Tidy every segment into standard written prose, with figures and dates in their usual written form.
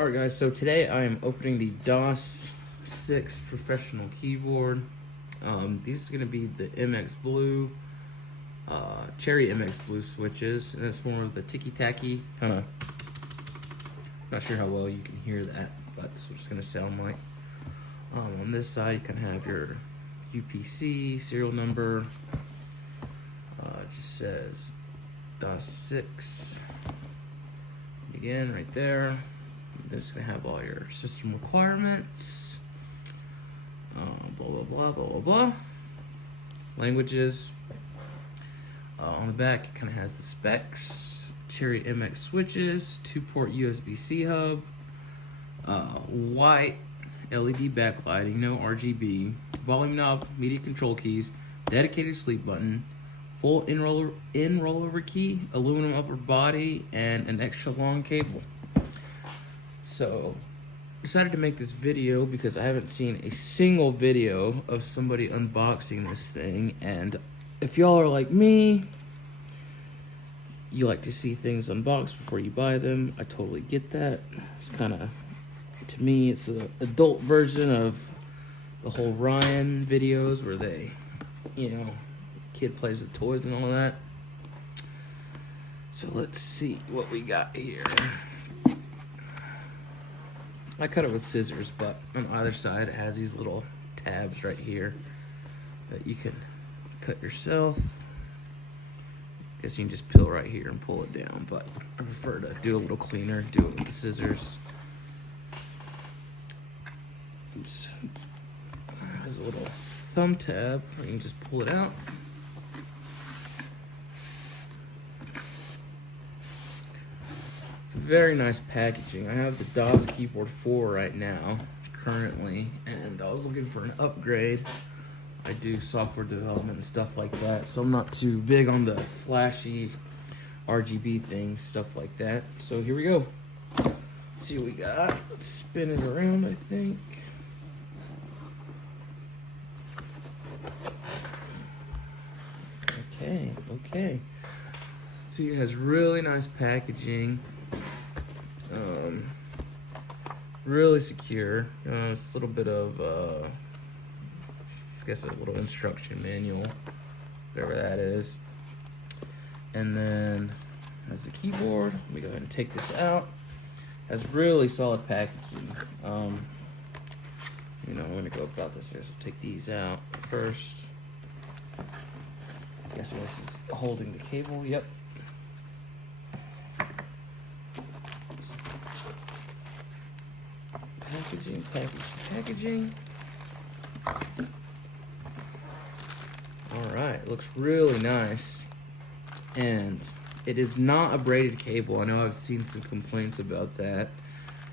Alright guys, so today I am opening the DOS 6 professional keyboard. These are going to be the MX Blue, Cherry MX Blue switches, and it's more of the ticky-tacky, kind of, not sure how well you can hear that, but that's what it's going to sound like. On this side you can have your UPC serial number, it just says DOS 6, again right there. It's going to have all your system requirements, blah, blah, blah, blah, blah, blah. Languages. On the back, it kind of has the specs. Cherry MX switches, 2-port USB-C hub, white LED backlighting, no RGB, volume knob, media control keys, dedicated sleep button, full in-rollover key, aluminum upper body, and an extra long cable. So, decided to make this video because I haven't seen a single video of somebody unboxing this thing, and if y'all are like me, you like to see things unboxed before you buy them. I totally get that. It's kind of, to me, it's an adult version of the whole Ryan videos where they, kid plays with toys and all that. So let's see what we got here. I cut it with scissors, but on either side it has these little tabs right here that you can cut yourself. I guess you can just peel right here and pull it down, but I prefer to do a little cleaner, do it with the scissors. Oops. There's a little thumb tab where you can just pull it out. Very nice packaging. I have the DOS Keyboard 4 right now, currently, and I was looking for an upgrade. I do software development and stuff like that, so I'm not too big on the flashy RGB things, stuff like that. So here we go. Let's see what we got. Let's spin it around, I think. Okay. See, it has really nice packaging. Really secure. It's a little bit of, I guess, a little instruction manual, whatever that is. And then has the keyboard. Let me go ahead and take this out. Has really solid packaging. I'm gonna go about this here. So take these out first. I guess this is holding the cable. Yep. Packaging. Alright, looks really nice. And it is not a braided cable. I know I've seen some complaints about that.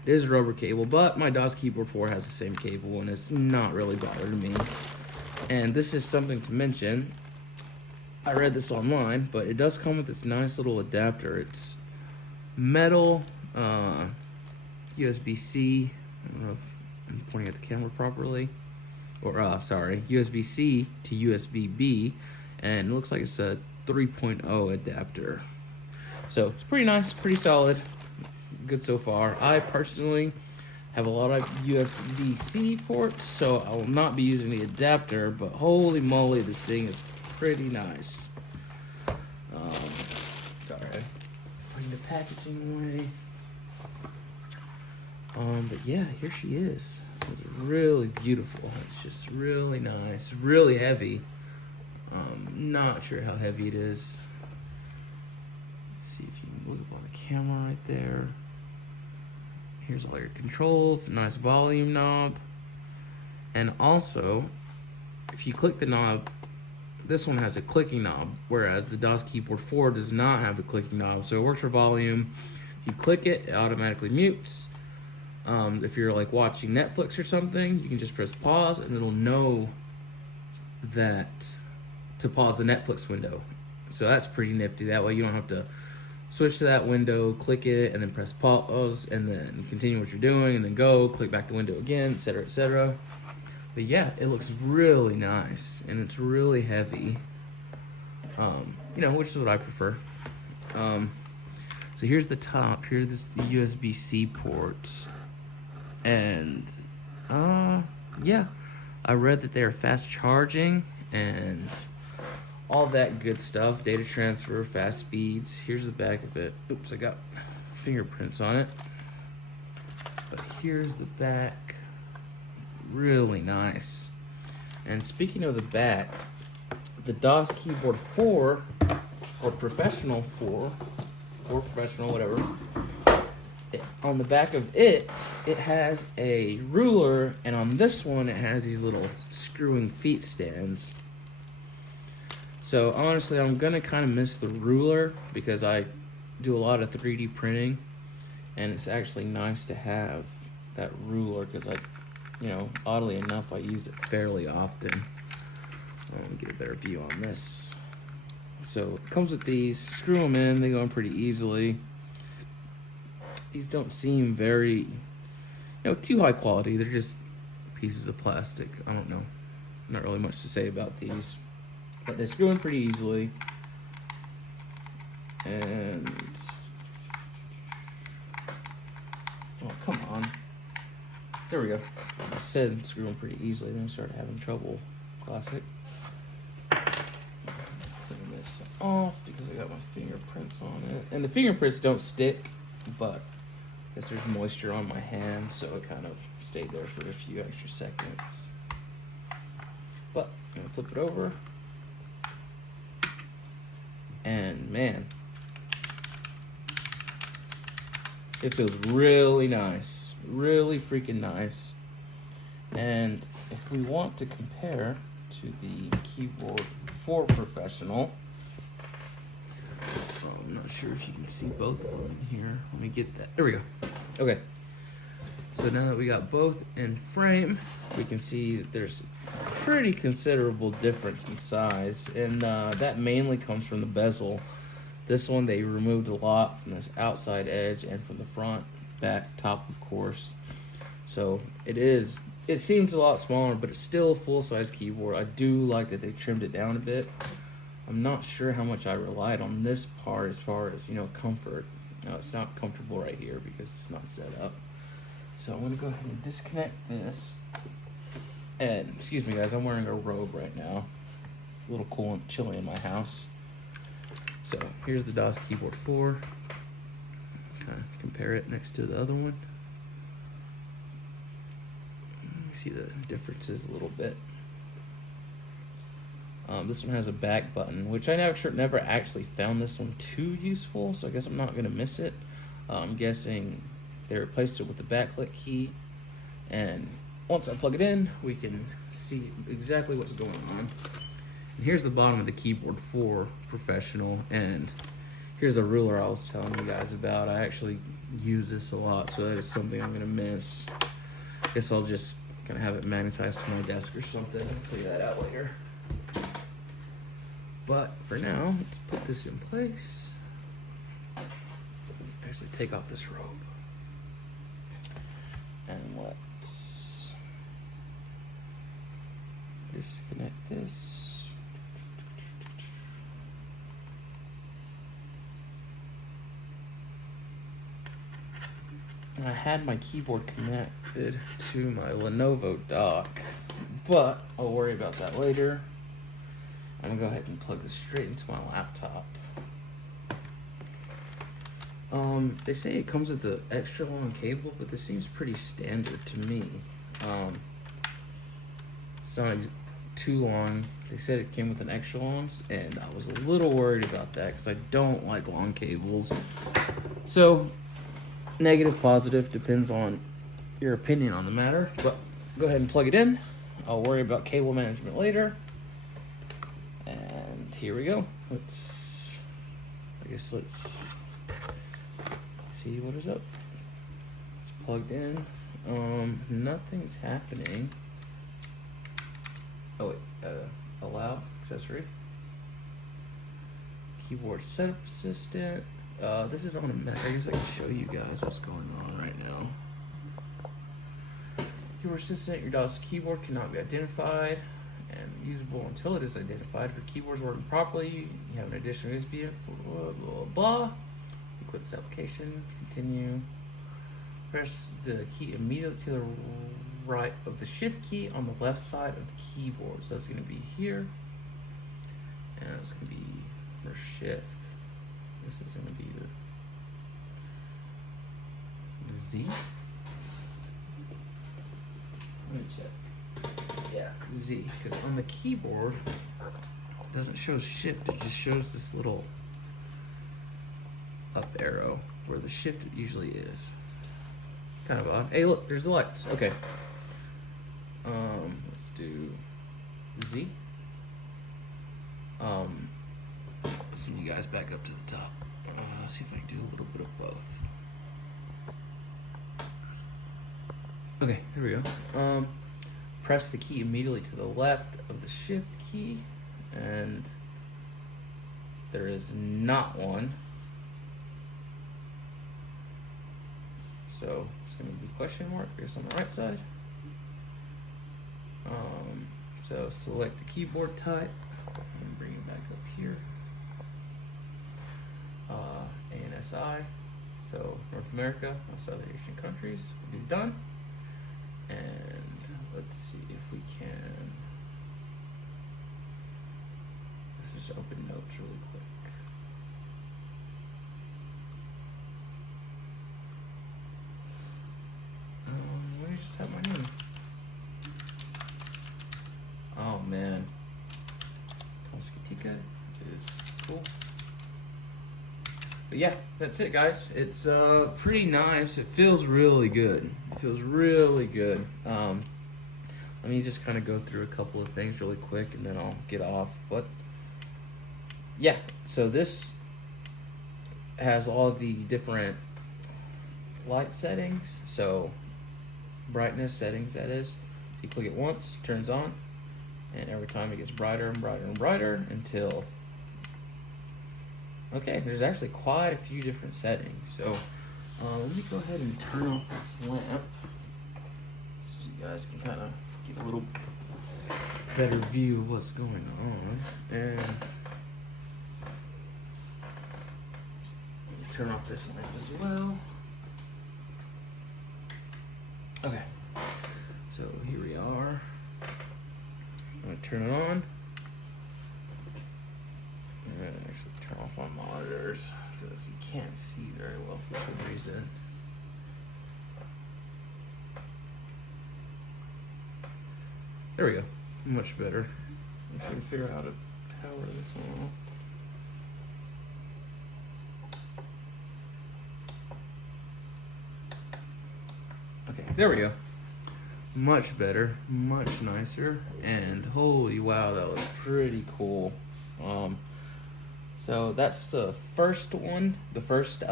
It is a rubber cable, but my DOS Keyboard 4 has the same cable and it's not really bothering me. And this is something to mention. I read this online, but it does come with this nice little adapter. It's metal, USB-C. I don't know if I'm pointing at the camera properly. Or, USB-C to USB-B. And it looks like it's a 3.0 adapter. So, it's pretty nice, pretty solid. Good so far. I personally have a lot of USB-C ports, so I will not be using the adapter, but holy moly, this thing is pretty nice. Putting the packaging away. But yeah, here she is. It's really beautiful. It's just really nice, really heavy. Not sure how heavy it is. Let's see if you can look up on the camera right there. Here's all your controls, nice volume knob. And also, if you click the knob, this one has a clicking knob, whereas the DOS Keyboard 4 does not have a clicking knob. So it works for volume. If you click it, it automatically mutes. If you're like watching Netflix or something, you can just press pause and it'll know that to pause the Netflix window. So that's pretty nifty. That way you don't have to switch to that window, click it, and then press pause, and then continue what you're doing, and then go, click back the window again, etc., etc. But yeah, it looks really nice, and it's really heavy, which is what I prefer. So here's the top. Here's the USB-C port. And yeah, I read that they're fast charging and all that good stuff, data transfer, fast speeds. Here's the back of it. Oops, I got fingerprints on it. But here's the back. Really nice. And speaking of the back, the DOS Keyboard 4, or Professional 4, or Professional, whatever, on the back of it has a ruler, and on this one, it has these little screwing feet stands. So honestly, I'm gonna kind of miss the ruler because I do a lot of 3D printing, and it's actually nice to have that ruler because oddly enough, I use it fairly often. Let me get a better view on this. So it comes with these, screw them in, they go in pretty easily. These don't seem very, too high quality. They're just pieces of plastic. I don't know. Not really much to say about these. But they screw in pretty easily. And, oh, come on. There we go. I said screw in pretty easily, then I started having trouble. Classic. Clean this off because I got my fingerprints on it. And the fingerprints don't stick, but I guess there's moisture on my hand, so it kind of stayed there for a few extra seconds. But I'm gonna flip it over. And man, it feels really nice, really freaking nice. And if we want to compare to the Keyboard 4 Professional, I'm not sure if you can see both of them in here. Let me get that. There we go. Okay. So now that we got both in frame, we can see that there's pretty considerable difference in size, and that mainly comes from the bezel. This one they removed a lot from this outside edge and from the front, back, top, of course. So it seems a lot smaller, but it's still a full-size keyboard. I do like that they trimmed it down a bit. I'm not sure how much I relied on this part as far as, comfort. It's not comfortable right here because it's not set up. So I'm gonna go ahead and disconnect this. And excuse me guys, I'm wearing a robe right now. A little cool and chilly in my house. So here's the DOS Keyboard 4. Kind of compare it next to the other one. You see the differences a little bit. This one has a back button, which I never actually found this one too useful, so I guess I'm not gonna miss it. I'm guessing they replaced it with the backlit key, and once I plug it in, we can see exactly what's going on. And here's the bottom of the Keyboard 4 Professional, and here's the ruler I was telling you guys about. I actually use this a lot, so that is something I'm gonna miss. Guess I'll just kind of have it magnetized to my desk or something. I'll figure that out later. But for now, let's put this in place. Actually take off this robe. And let's disconnect this. And I had my keyboard connected to my Lenovo dock, but I'll worry about that later. I'm gonna go ahead and plug this straight into my laptop. They say it comes with the extra long cable, but this seems pretty standard to me. It's not too long. They said it came with an extra long, and I was a little worried about that because I don't like long cables. So, negative, positive, depends on your opinion on the matter. But go ahead and plug it in. I'll worry about cable management later. And here we go. Let's see what is up. It's plugged in. Nothing's happening. Oh wait, allow accessory. Keyboard setup assistant. This is on a Mac. I guess I can show you guys what's going on right now. Keyboard assistant, your DOS keyboard cannot be identified and usable until it is identified. For keyboards working properly, you have an additional USB, blah, blah, blah. You quit this application, continue. Press the key immediately to the right of the shift key on the left side of the keyboard. So it's going to be here, and it's going to be for shift. This is going to be the Z. Let me check. Yeah, Z, because on the keyboard it doesn't show shift, it just shows this little up arrow where the shift usually is. Kind of odd. Hey, look, there's the lights. Okay. Let's do Z. Let's send you guys back up to the top. See if I can do a little bit of both. Okay, there we go. Press the key immediately to the left of the shift key, and there is not one. So it's going to be question mark. Here's on the right side. So select the keyboard type and bring it back up here. ANSI, so North America, no South Asian countries. We'll do done. And let's see if we can. Let's just open notes really quick. Let me just type my name. Oh man, Tomskatika is cool. But yeah, that's it, guys. It's pretty nice. It feels really good. It feels really good. Let me just kind of go through a couple of things really quick, and then I'll get off. But yeah, so this has all the different light settings. So brightness settings, that is. You click it once, turns on, and every time it gets brighter and brighter and brighter until. Okay, there's actually quite a few different settings. So let me go ahead and turn off this lamp so you guys can kind of get a little better view of what's going on. And let me turn off this lamp as well. Okay, so here we are. I'm gonna turn it on. And actually turn off my monitors because you can't see very well for some reason. There we go. Much better. I'm trying to figure out how to power this one off. Okay, there we go. Much better, much nicer, and holy wow, that was pretty cool. So that's the first one, the first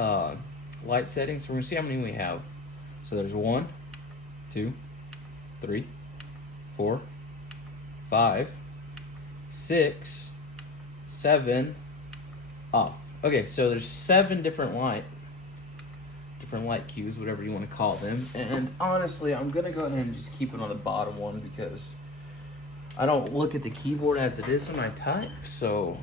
light setting. So we're gonna see how many we have. So there's 1, 2, 3, 4, 5, 6, 7, off. Okay, so there's 7 different light cues, whatever you want to call them. And honestly, I'm gonna go ahead and just keep it on the bottom one because I don't look at the keyboard as it is when I type. So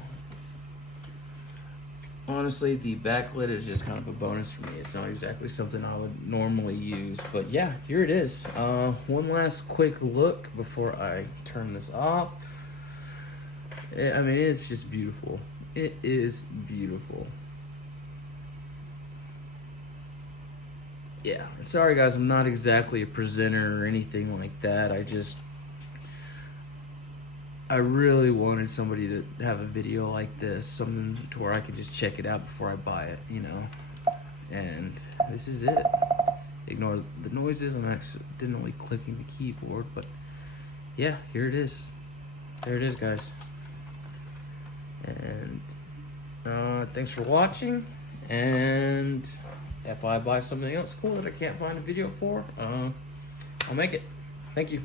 honestly, the backlit is just kind of a bonus for me. It's not exactly something I would normally use, but yeah, here it is. One last quick look before I turn this off. I mean, it's just beautiful. It is beautiful. Yeah, sorry guys, I'm not exactly a presenter or anything like that. I really wanted somebody to have a video like this, something to where I could just check it out before I buy it, you know. And this is it. Ignore the noises. I'm accidentally clicking the keyboard, but yeah, here it is. There it is, guys. And thanks for watching. And if I buy something else cool that I can't find a video for, I'll make it. Thank you.